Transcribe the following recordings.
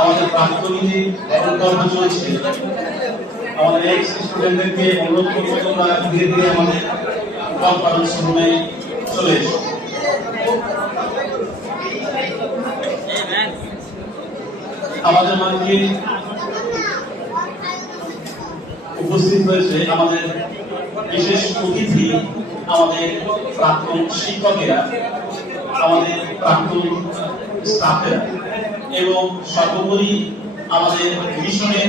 আমাদের প্রাক্তনী যে কর্ম চলছে। আমাদের এক্স স্টুডেন্টদেরকে অনুরোধ করব, তোমরা ধীরে ধীরে আমাদের কনফারেন্স রুমে চলে এসো। আমাদের মাঝে উপস্থিত হয়েছে আমাদের বিশেষ অতিথি, আমাদের প্রাক্তন শিক্ষকেরা, আমাদের প্রাক্তন স্টাফেরা এবং সর্বোপরি আমাদের মিশনের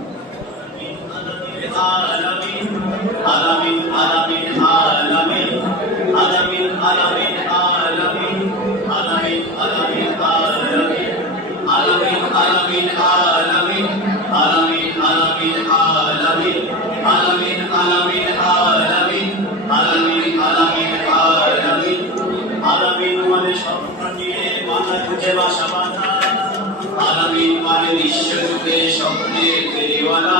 আলামিন মানে বিশ্বযুগে স্বপ্নের ফেরিওয়ালা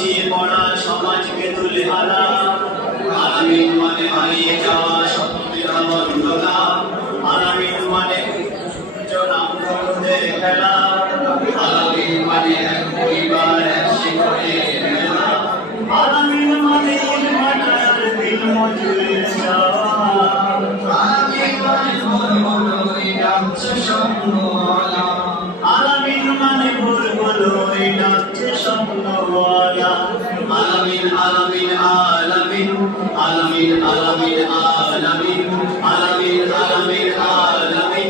পিছিয়ে পড়া সমাজকে তুলে আনা আলামিন মানে হারিয়ে যাওয়া স্বপ্নের বন্দনা আলামিন মানে খেলা আলামিন মানে এক পরিবার শিখরে মানে ইলমাটার দিল আলামিন মানে ডাকছে স্বপ্নওয়ালা আলামিন আলামিন আলামিন আলামিন আলামিন আলামিন আলামিন আলামিন আলামিন আলামিন?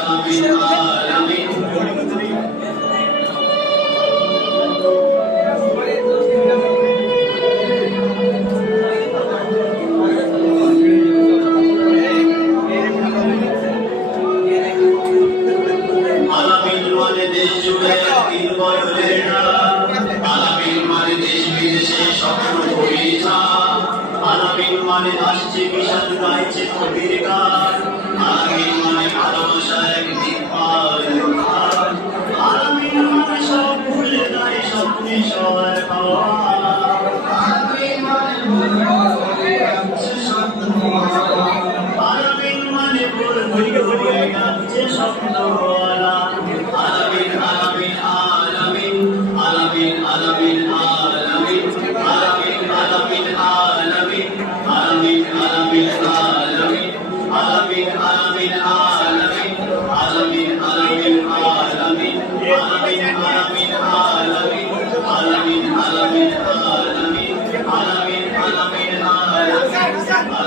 আলামিন আলামিন মানে আসছে, বিশাল গাইছে কবির গান। মানে ভালোবাসা এক দিকপাল আলামিন মানে সব ভুলে স্বপ্নে সবাই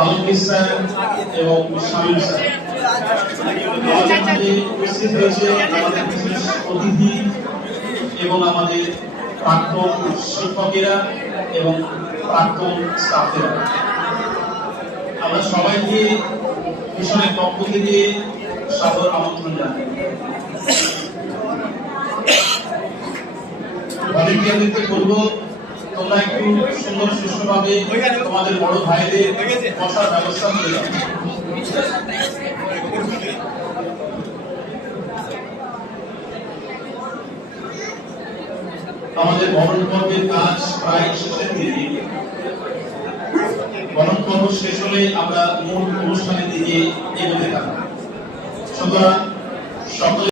আলমগীর স্যার। এবং শামীম অতিথি এবং আমাদের প্রাক্তন শিক্ষকেরা এবং প্রাক্তন স্টাফেরা। আমরা সবাইকে মিশনের পক্ষ থেকে সাদর আমন্ত্রণ জানাই। ভলেন্টিয়ারদেরকে বলব তোমরা একটু সুন্দর তোমাদের বড় ভাইদের বসার ব্যবস্থা করে আমাদের বরণ পর্বের কাজ প্রায় শেষের দিকে। বরণ পর্ব শেষ হলে আমরা মূল অনুষ্ঠানের দিকে এগোতে থাকব। সুতরাং সকলে